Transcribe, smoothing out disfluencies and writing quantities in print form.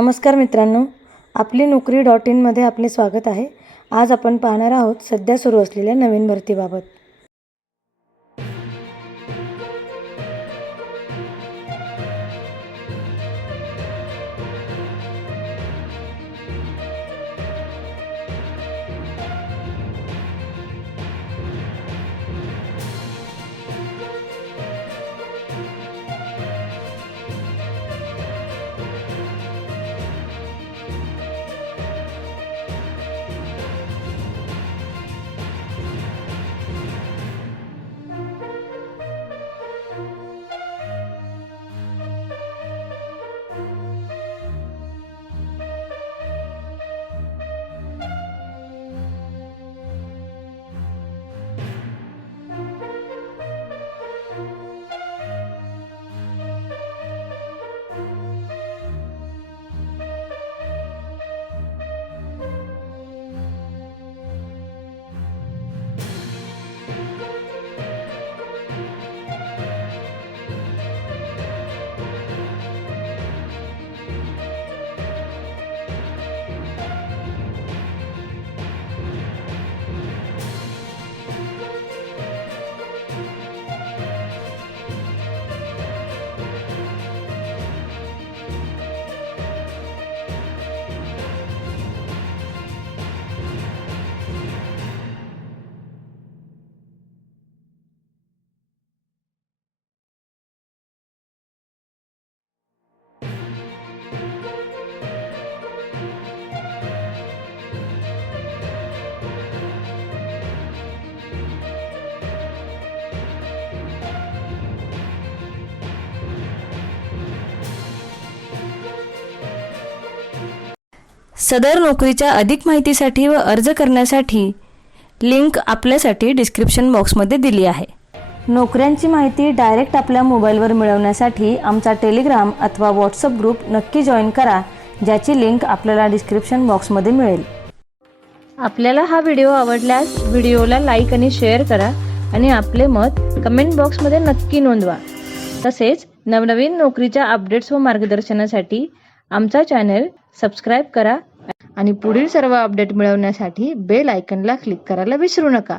नमस्कार मित्रांनो, आपली नोकरी.in मध्ये आपले स्वागत आहे। आज आपण पाहणार आहोत सध्या सुरू असलेल्या नवीन भरतीबाबत। सदर नोकरीच्या अधिक माहितीसाठी व अर्ज करण्यासाठी लिंक आपल्यासाठी डिस्क्रिप्शन बॉक्समध्ये दिली आहे। नोकऱ्यांची माहिती डायरेक्ट आपल्या मोबाईलवर मिळवण्यासाठी आमचा टेलिग्राम अथवा व्हॉट्सअप ग्रुप नक्की जॉइन करा, ज्याची लिंक आपल्याला डिस्क्रिप्शन बॉक्समध्ये मिळेल। आपल्याला हा व्हिडिओ आवडल्यास व्हिडिओला लाईक आणि शेअर करा आणि आपले मत कमेंट बॉक्समध्ये नक्की नोंदवा। तसेच नवनवीन नोकरीच्या अपडेट्स व मार्गदर्शनासाठी आमचा चॅनल सबस्क्राइब करा आणि पुढील सर्व अपडेट मिळवण्यासाठी बेल आयकॉनला क्लिक करायला विसरू नका।